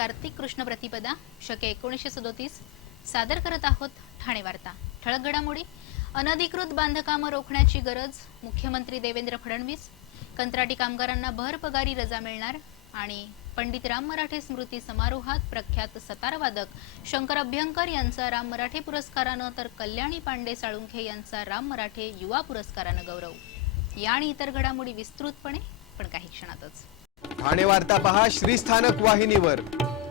कार्तिक कृष्ण प्रतिपदा शके एकोणीसशे सदोतीस. सादर करत आहोत ठाणे वार्ता. ठळक घडामोडी अनधिकृत बांधकामं रोखण्याची गरज मुख्यमंत्री देवेंद्र फडणवीस कंत्राटी कामगारांना भर पगारी रजा मिळणार आणि पंडित राम मराठे स्मृती समारोहात प्रख्यात सतारवादक शंकर अभ्यंकर यांचा राम मराठे पुरस्कारानं तर कल्याणी पांडे साळुंखे यांचा राम मराठे युवा पुरस्कारानं गौरव. या आणि इतर घडामोडी विस्तृतपणे पण काही क्षणातच. ठाणे वार्ता पहा श्रीस्थानक वाहिनीवर.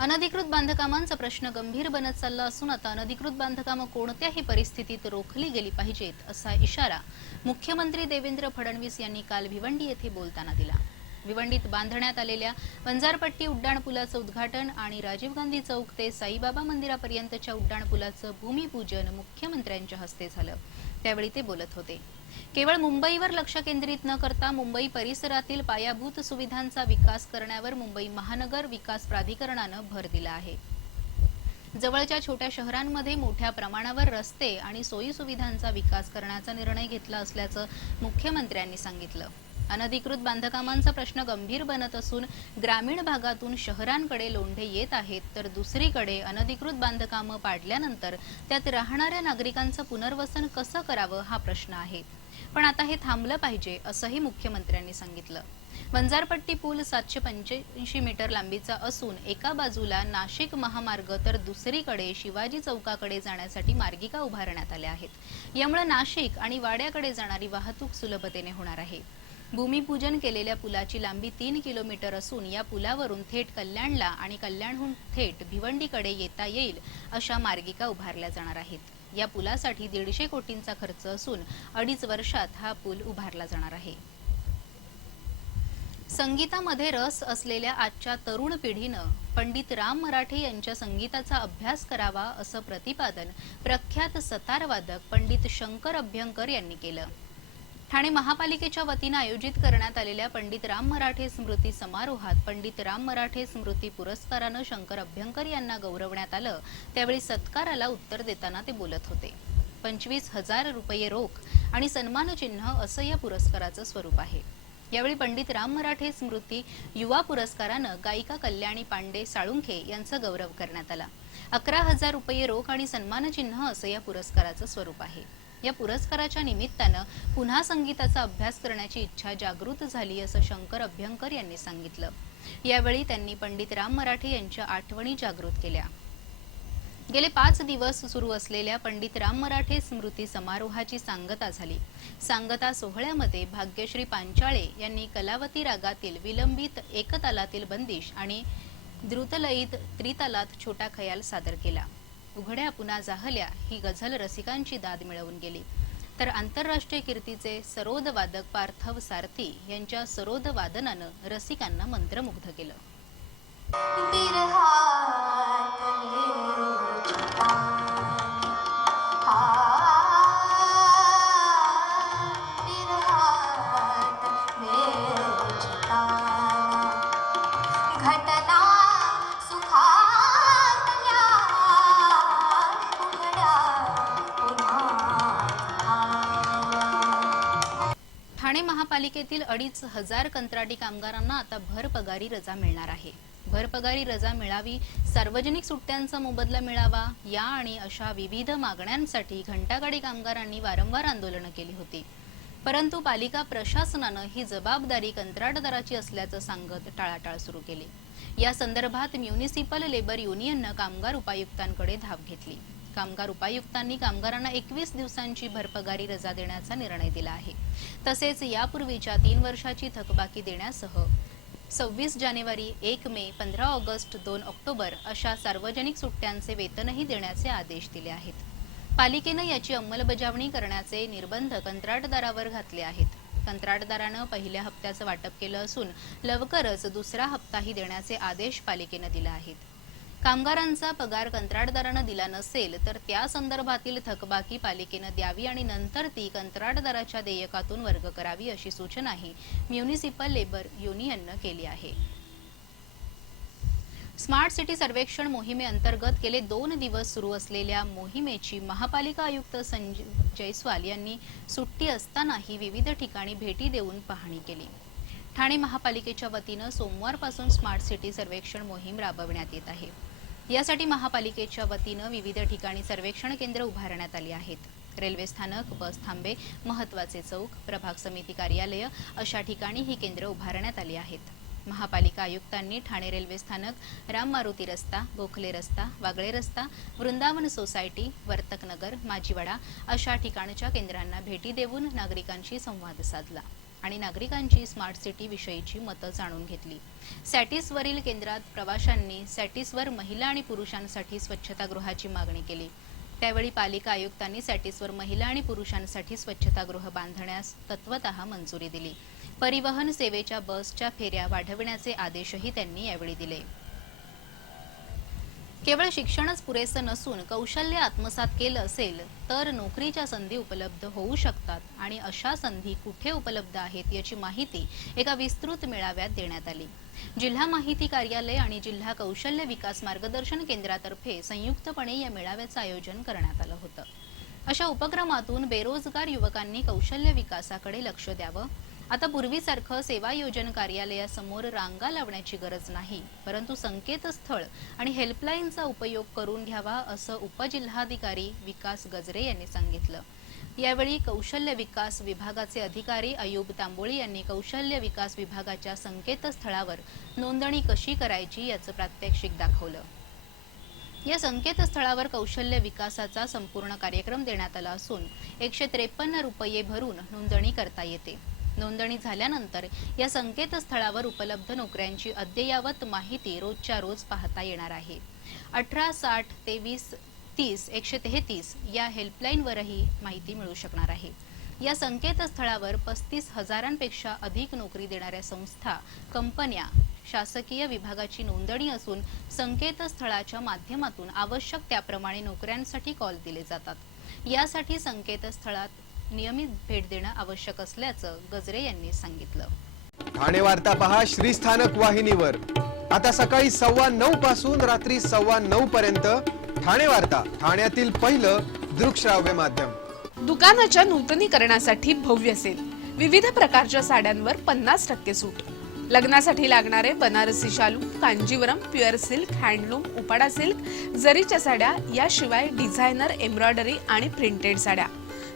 अनधिकृत बांधकामांचा प्रश्न गंभीर बनत चालला असून आता अनधिकृत बांधकामं कोणत्याही परिस्थितीत रोखली गेली पाहिजेत असा इशारा मुख्यमंत्री देवेंद्र फडणवीस यांनी काल भिवंडी येथे बोलताना दिला. भिवंडीत बांधण्यात आलेल्या वंजारपट्टी उड्डाणपुलाचं उद्घाटन आणि राजीव गांधी चौक ते साईबाबा मंदिरापर्यंतच्या उड्डाणपुलाचं भूमिपूजन मुख्यमंत्र्यांच्या हस्ते झालं. त्यावेळी ते बोलत होते. केवळ मुंबईवर लक्ष केंद्रित न करता मुंबई परिसरातील पायाभूत सुविधांचा विकास करण्यावर मुंबई महानगर विकास प्राधिकरणानं भर दिला आहे. जवळच्या छोट्या शहरांमध्ये मोठ्या प्रमाणावर रस्ते आणि सोयी सुविधांचा विकास करण्याचा निर्णय घेतला असल्याचं मुख्यमंत्र्यांनी सांगितलं. अनधिकृत बांधकामांचा प्रश्न गंभीर बनत असून ग्रामीण भागातून शहरांकडे लोंढे येत आहेत. तर दुसरीकडे अनधिकृत बांधकामं पाडल्यानंतर त्यात राहणाऱ्या नागरिकांचं पुनर्वसन कसं करावं हा प्रश्न आहे. पण आता हे थांबलं पाहिजे असंही मुख्यमंत्र्यांनी सांगितलं. वंजारपट्टी पूल सातशे पंच्याऐंशी मीटर लांबीचा असून एका बाजूला नाशिक महामार्ग तर दुसरीकडे शिवाजी चौकाकडे जाण्यासाठी मार्गिका उभारण्यात आल्या आहेत. यामुळे नाशिक आणि वाड्याकडे जाणारी वाहतूक सुलभतेने होणार आहे. भूमिपूजन केलेल्या पुलाची लांबी तीन किलोमीटर असून या पुलावरून थेट कल्याणला आणि कल्याणहून थेट भिवंडीकडे येता येईल अशा मार्गिका उभारल्या जाणार आहेत. या पुलासाठी दीडशे कोटींचा खर्च असून अडीच वर्षात हा पूल उभारला जाणार आहे. संगीतामध्ये रस असलेल्या आजच्या तरुण पिढीनं पंडित राम मराठे यांच्या संगीताचा अभ्यास करावा असं प्रतिपादन प्रख्यात सतारवादक पंडित शंकर अभ्यंकर यांनी केलं. ठाणे महापालिकेच्या वतीनं आयोजित करण्यात आलेल्या पंडित राम मराठे स्मृती समारोहात पंडित राम मराठे स्मृती पुरस्कारानं शंकर अभ्यंकर यांना गौरवण्यात आलं. त्यावेळी सत्काराला उत्तर देताना ते बोलत होते. पंचवीस हजार रुपये रोख आणि सन्मानचिन्ह असं या पुरस्काराचं स्वरूप आहे. यावेळी पंडित राम मराठे स्मृती युवा पुरस्कारानं गायिका कल्याणी पांडे साळुंखे यांचा गौरव करण्यात आला. अकरा हजार रुपये रोख आणि सन्मानचिन्ह असं या पुरस्काराचं स्वरूप आहे. या पुरस्काराच्या निमित्तानं पुन्हा संगीताचा अभ्यास करण्याची इच्छा जागृत झाली असं शंकर अभ्यंकर यांनी सांगितलं. यावेळी त्यांनी पंडित राम मराठे यांच्या आठवणी जागृत केल्या. गेले पाच दिवस सुरू असलेल्या पंडित राम मराठे स्मृती समारोहाची सांगता झाली. सांगता सोहळ्यामध्ये भाग्यश्री पांचाळे यांनी कलावती रागातील विलंबित एकतालातील बंदिश आणि द्रुतलयीत त्रितालात छोटा खयाल सादर केला. उघड्या पुन्हा जाहल्या ही गझल रसिकांची दाद मिळवून गेली. तर आंतरराष्ट्रीय कीर्तीचे सरोद वादक पार्थव सारथी यांच्या सरोद वादनानं रसिकांना मंत्रमुग्ध केलं. ठाणे महापालिकेतील अडीच हजार कंत्राटी कामगारांना आता भर पगारी रजा मिळणार आहे. भर पगारी रजा मिळावी सार्वजनिक सुट्ट्यांचा मोबदला मिळावा या आणि अशा विविध मागण्यांसाठी घंटागाडी कामगारांनी वारंवार आंदोलनं केली होती. परंतु पालिका प्रशासनानं ही जबाबदारी कंत्राटदाराची असल्याचं सांगत टाळाटाळ सुरू केली. या संदर्भात म्युनिसिपल लेबर युनियननं कामगार उपायुक्तांकडे धाव घेतली. कामगार उपायुक्तांनी कामगारांना एकवीस दिवसांची भरपगारी रजा देण्याचा निर्णय दिला आहे. तसेच यापूर्वीच्या तीन वर्षाची थकबाकी देण्यासह सव्वीस जानेवारी एक मे पंधरा ऑगस्ट दोन ऑक्टोबर अशा सार्वजनिक सुट्ट्यांचे वेतनही देण्याचे आदेश दिले आहेत. पालिकेनं याची अंमलबजावणी करण्याचे निर्बंध कंत्राटदारावर घातले आहेत. कंत्राटदारानं पहिल्या हप्त्याचं वाटप केलं असून लवकरच दुसरा हप्ताही देण्याचे आदेश पालिकेनं दिले आहेत. कामगारांचा पगार कंत्राटदारानं दिला नसेल तर त्या संदर्भातील थकबाकी पालिकेनं द्यावी आणि नंतर ती कंत्राटदाराच्या देयकातून वर्ग करावी अशी सूचनाही म्युनिसिपल लेबर युनियननं केली आहे. स्मार्ट सिटी सर्वेक्षण मोहिमेअंतर्गत गेले दोन दिवस सुरू असलेल्या मोहिमेची महापालिका आयुक्त संजय जयस्वाल यांनी सुट्टी असतानाही विविध ठिकाणी भेटी देऊन पाहणी केली. ठाणे महापालिकेच्या वतीनं सोमवारपासून स्मार्ट सिटी सर्वेक्षण मोहीम राबविण्यात येत आहे. यासाठी महापालिकेच्या वतीनं विविध ठिकाणी सर्वेक्षण केंद्र उभारण्यात आली आहेत. रेल्वे स्थानक बस थांबे महत्त्वाचे चौक प्रभाग समिती कार्यालय अशा ठिकाणी ही केंद्र उभारण्यात आली आहेत. महापालिका आयुक्तांनी ठाणे रेल्वे स्थानक राम मारुती रस्ता गोखले रस्ता वागळे रस्ता वृंदावन सोसायटी वर्तकनगर माजीवाडा अशा ठिकाणच्या केंद्रांना भेटी देऊन नागरिकांशी संवाद साधला. आणि नागरिकांची स्मार्ट सिटी विषयीची मतं जाणून घेतली. सॅटिसवरील केंद्रात प्रवाशांनी सॅटिसवर महिला आणि पुरुषांसाठी स्वच्छतागृहाची मागणी केली. त्यावेळी पालिका आयुक्तांनी सॅटिसवर महिला आणि पुरुषांसाठी स्वच्छतागृह बांधण्यास तत्वतः मंजुरी दिली. परिवहन सेवेच्या बसच्या फेऱ्या वाढविण्याचे आदेशही त्यांनी यावेळी दिले. केवळ शिक्षणच पुरेसं नसून कौशल्य आत्मसात केलं असेल तर नोकरीच्या संधी उपलब्ध होऊ शकतात आणि अशा संधी कुठे उपलब्ध आहेत याची माहिती एका विस्तृत मेळाव्यात देण्यात आली. जिल्हा माहिती कार्यालय आणि जिल्हा कौशल्य विकास मार्गदर्शन केंद्रातर्फे संयुक्तपणे या मेळाव्याचं आयोजन करण्यात आलं होतं. अशा उपक्रमातून बेरोजगार युवकांनी कौशल्य विकासाकडे लक्ष द्यावं आता पूर्वीसारखं सेवा योजन कार्यालयासमोर रांगा लावण्याची गरज नाही परंतु संकेतस्थळ आणि हेल्पलाईनचा उपयोग करून घ्यावा असं उपजिल्हाधिकारी विकास गजरे यांनी सांगितलं. यावेळी कौशल्य विकास विभागाचे अधिकारी अयूब तांबोळी यांनी कौशल्य विकास विभागाच्या संकेतस्थळावर नोंदणी कशी करायची याचं प्रात्यक्षिक दाखवलं. या संकेतस्थळावर कौशल्य विकासाचा संपूर्ण कार्यक्रम देण्यात आला असून एकशे त्रेपन्न रुपये भरून नोंदणी करता येते. नोंदणी झाल्यानंतर या संकेतस्थळावर उपलब्ध नोकऱ्यांची अद्ययावत माहिती रोजच्या रोज पाहता येणार आहे. अठरा साठ तेवीस तीस एकशे तेहतीस या हेल्पलाईनवरही माहिती मिळू शकणार आहे. या संकेतस्थळावर पस्तीस हजारांपेक्षा अधिक नोकरी देणाऱ्या संस्था कंपन्या शासकीय विभागाची नोंदणी असून संकेतस्थळाच्या माध्यमातून आवश्यक त्याप्रमाणे नोकऱ्यांसाठी कॉल दिले जातात. यासाठी संकेतस्थळात नियमित भेट देणं आवश्यक असल्याचं गजरे यांनी सांगितलं. ठाणे वार्ता पहा श्रीस्थानक वाहिनीवर. आता सकाळी सव्वा नऊ पासून रात्री सव्वा नऊ पर्यंत ठाणे वार्ता ठाण्यातील पहिलं दृकश्राव्य माध्यम. दुकानाच्या नूतनीकरणासाठी भव्य सेल. विविध प्रकारच्या साड्यांवर पन्नास टक्के सूट. लग्नासाठी लागणारे बनारसी शालू Kanjeevaram pure silk handloom Uppada silk जरीच्या साड्या याशिवाय डिझायनर एम्ब्रॉयडरी आणि प्रिंटेड साड्या.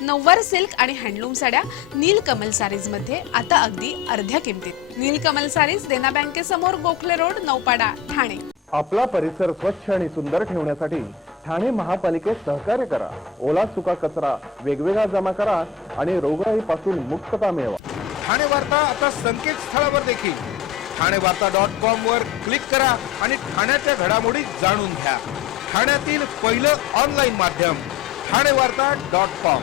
नऊवार सिल्क आणि हँडलूम साड्या नीलकमल सारीजमध्ये आता अगदी अर्ध्या किमतीत. नीलकमल सारीज देना बँकेसमोर गोखले रोड नौपाडा ठाणे. आपला परिसर स्वच्छ आणि सुंदर ठेवण्यासाठी ठाणे महापालिकेत सहकार्य करा. ओला सुका कचरा वेगवेगळा जमा करा आणि रोगराईपासून मुक्तता मिळवा. ठाणे वार्ता आता संकेतस्थळावर देखील. ठाणे वार्ता डॉट कॉम वर क्लिक करा आणि ठाण्याच्या घडामोडी जाणून घ्या. ठाण्यातील पहिलं ऑनलाईन माध्यम ठाणे वार्ता डॉट कॉम.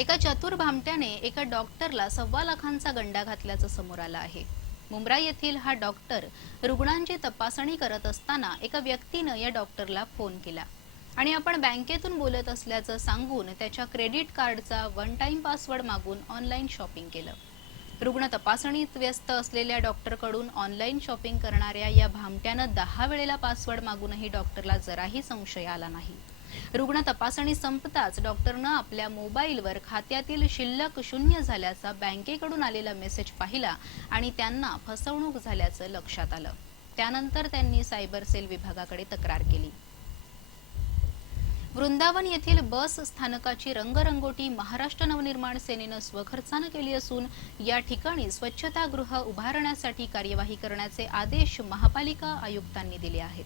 एका चतुर भामट्याने एका डॉक्टरला सव्वा लाखांचा गंडा घातल्याचं समोर आलं आहे. मुंब्रा येथील हा डॉक्टर रुग्णांची तपासणी करत असताना एका व्यक्तीनं या डॉक्टरला फोन केला. आणि आपण बँकेतून बोलत असल्याचं सांगून त्याच्या क्रेडिट कार्डचा वन टाइम पासवर्ड मागून ऑनलाईन शॉपिंग केलं. रुग्ण तपासणीत व्यस्त असलेल्या डॉक्टरकडून ऑनलाईन शॉपिंग करणाऱ्या या भामट्यानं दहा वेळेला पासवर्ड मागूनही डॉक्टरला जराही संशय आला नाही. रुग्ण तपासणी संपताच डॉक्टरनं आपल्या मोबाईलवर खात्यातील शिल्लक शून्य झाल्याचा बँकेकडून आलेला मेसेज पाहिला आणि त्यांना फसवणूक झाल्याचं लक्षात आलं. त्यानंतर त्यांनी सायबर सेल विभागाकडे तक्रार केली. वृंदावन येथील बस स्थानकाची रंगरंगोटी महाराष्ट्र नवनिर्माण सेनेनं स्वखर्चानं केली असून या ठिकाणी स्वच्छतागृह उभारण्यासाठी कार्यवाही करण्याचे आदेश महापालिका आयुक्तांनी दिले आहेत.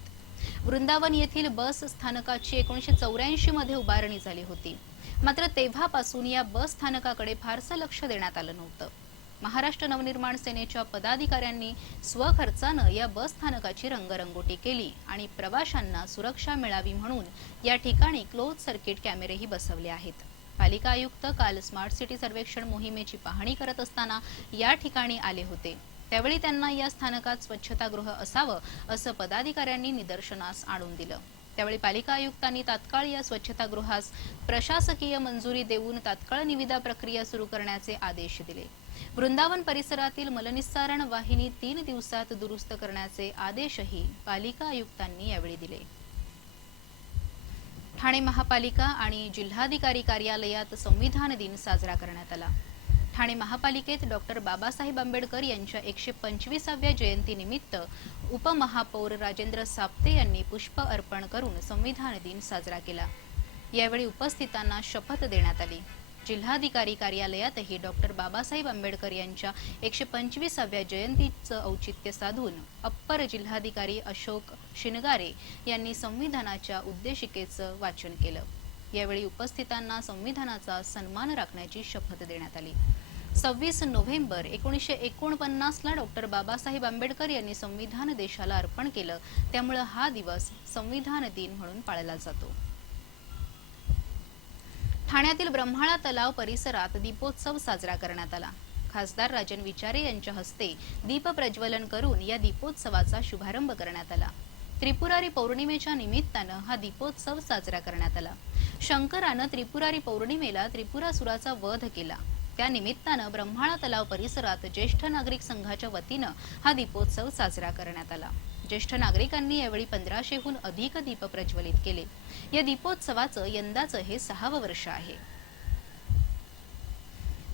वृंदावन येथील बस स्थानकाची एकोणीशे चौऱ्याऐंशी मध्ये उभारणी झाली होती. मात्र तेव्हापासून या बस स्थानकाकडे फारसं लक्ष देण्यात आलं नव्हतं. महाराष्ट्र नवनिर्माण सेनेच्या पदाधिकाऱ्यांनी स्वखर्चानं या बस स्थानकाची रंगरंगोटी केली आणि प्रवाशांना सुरक्षा मिळावी म्हणून या ठिकाणी क्लोज सर्किट कॅमेरेही बसवले आहेत. पालिका आयुक्त काल स्मार्ट सिटी सर्वेक्षण मोहिमेची पाहणी करत असताना या ठिकाणी आले होते. त्यावेळी त्यांना या स्थानकात स्वच्छतागृह असावं असं पदाधिकाऱ्यांनी निदर्शनास आणून दिलं. त्यावेळी पालिका आयुक्तांनी तात्काळ या स्वच्छतागृहास प्रशासकीय मंजुरी देऊन तात्काळ निविदा प्रक्रिया सुरू करण्याचे आदेश दिले. वृंदावन परिसरातील मलनिस्सारण वाहिनी तीन दिवसात दुरुस्त करण्याचे आदेशही पालिका आयुक्तांनी यावेळी दिले. ठाणे महापालिका आणि जिल्हाधिकारी कार्यालयात संविधान दिन साजरा करण्यात आला. ठाणे महापालिकेत डॉक्टर बाबासाहेब आंबेडकर यांच्या एकशे पंचवीसाव्या जयंतीनिमित्त उपमहापौर राजेंद्र साप्ते यांनी पुष्प अर्पण करून संविधान दिन साजरा केला. यावेळी उपस्थितांना शपथ देण्यात आली. जिल्हाधिकारी कार्यालयातही डॉक्टर बाबासाहेब आंबेडकर यांच्या एकशे पंचवीसाव्या जयंतीचं औचित्य साधून अप्पर जिल्हाधिकारी अशोक शिनगारे यांनी संविधानाच्या उद्देशिकेचं वाचन केलं. यावेळी उपस्थितांना संविधानाचा सन्मान राखण्याची शपथ देण्यात आली. सव्वीस नोव्हेंबर एकोणीसशे एकोणपन्नासला डॉक्टर बाबासाहेब आंबेडकर यांनी संविधान देशाला अर्पण केलं. त्यामुळं हा दिवस संविधान दिन म्हणून पाळला जातो. ठाण्यातील ब्रह्माळा तलाव परिसरात दीपोत्सव साजरा करण्यात आला. खासदार राजन विचारे यांच्या हस्ते दीप प्रज्वलन करून या दीपोत्सवाचा शुभारंभ करण्यात आला. त्रिपुरारी पौर्णिमेच्या निमित्तानं हा दीपोत्सव साजरा करण्यात आला. शंकरानं त्रिपुरारी पौर्णिमेला त्रिपुरासुराचा वध केला. त्या निमित्तानं ब्रह्माळा तलाव परिसरात ज्येष्ठ नागरिक संघाच्या वतीनं हा दीपोत्सव साजरा करण्यात आला. ज्येष्ठ नागरिकांनी यावेळी पंधराशेहून अधिक दीप प्रज्वलित केले. या दीपोत्सवाचं यंदाचं हे सहावं वर्ष आहे.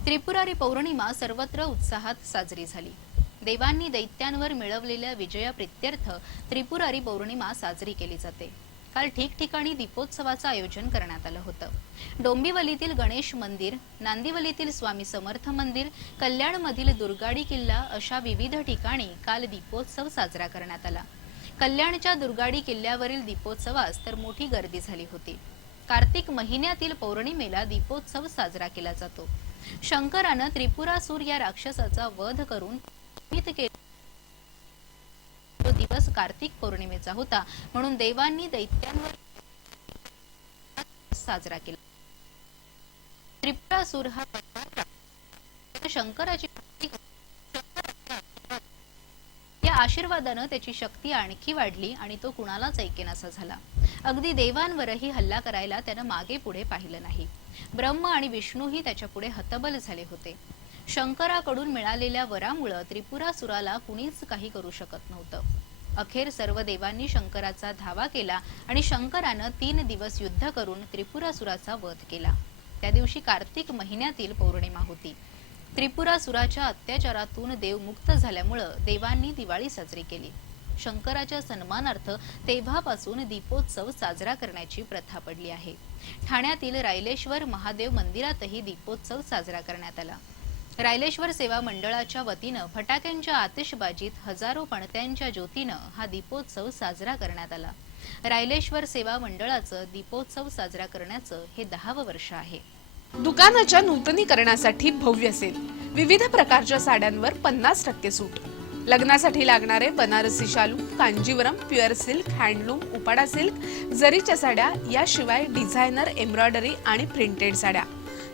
त्रिपुरारी पौर्णिमा सर्वत्र उत्साहात साजरी झाली. देवांनी दैत्यांवर मिळवलेल्या विजयाप्रित्यर्थ त्रिपुरारी पौर्णिमा साजरी केली जाते. काल ठिकठिकाणी दीपोत्सवाचं आयोजन करण्यात आलं होतं. डोंबिवलीतील गणेश मंदिर नांदिवलीतील स्वामी समर्थ मंदिर कल्याणमधील दुर्गाडी किल्ला अशा विविध ठिकाणी काल दीपोत्सव साजरा करण्यात आला. कल्याणच्या दुर्गाडी किल्ल्यावरील दीपोत्सवास तर मोठी गर्दी झाली होती. कार्तिक महिन्यातील पौर्णिमेला दीपोत्सव साजरा केला जातो. शंकरानं त्रिपुरासूर या राक्षसाचा वध करून केला दिवस कार्तिक पौर्णिमेचा होता. म्हणून देवांनी दैत्यांवर साजरा केला. त्रिपुरासूर हा शंकराची या आशीर्वादानं त्याची शक्ती आणखी वाढली आणि तो कुणालाच ऐकेनासा झाला. अगदी देवांवरही हल्ला करायला त्यानं मागे पुढे पाहिलं नाही. ब्रह्म आणि विष्णूही त्याच्या पुढे हतबल झाले होते. शंकराकडून मिळालेल्या वरामुळं त्रिपुरासुराला कुणीच काही करू शकत नव्हतं. अखेर सर्व देवांनी शंकराचा धावा केला आणि शंकरानं तीन दिवस युद्ध करून त्रिपुरासुराचा वध केला. त्या दिवशी कार्तिक महिन्यातील पौर्णिमा होती. त्रिपुरासुराच्या अत्याचारातून देव मुक्त झाल्यामुळं देवांनी दिवाळी साजरी केली. शंकराच्या सन्मानार्थ तेव्हापासून दीपोत्सव साजरा करण्याची प्रथा पडली आहे. ठाण्यातील रायलेश्वर महादेव मंदिरातही दीपोत्सव साजरा करण्यात आला. रायलेश्वर सेवा मंडळाच्या वतीनं फटाक्यांच्या आतिषबाजीत हजारो पणत्यांच्या ज्योतीनं हा दीपोत्सव साजरा करण्यात आला. रायलेश्वर सेवा मंडळाचं दीपोत्सव साजरा करण्याचं हे दहावं वर्ष आहे. दुकानाच्या नूतनीकरणासाठी भव्य सेल. विविध प्रकारच्या साड्यांवर पन्नास टक्के सूट. लग्नासाठी लागणारे बनारसी शालू Kanjeevaram pure silk handloom Uppada silk जरीच्या साड्या याशिवाय डिझायनर एम्ब्रॉयडरी आणि प्रिंटेड साड्या.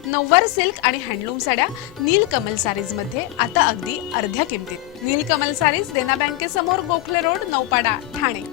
नऊवार सिल्क आणि हँडलूम साड्या नीलकमल सारीजमध्ये आता अगदी अर्ध्या किमतीत. नीलकमल सारीज देना बँकेसमोर गोखले रोड नौपाडा ठाणे.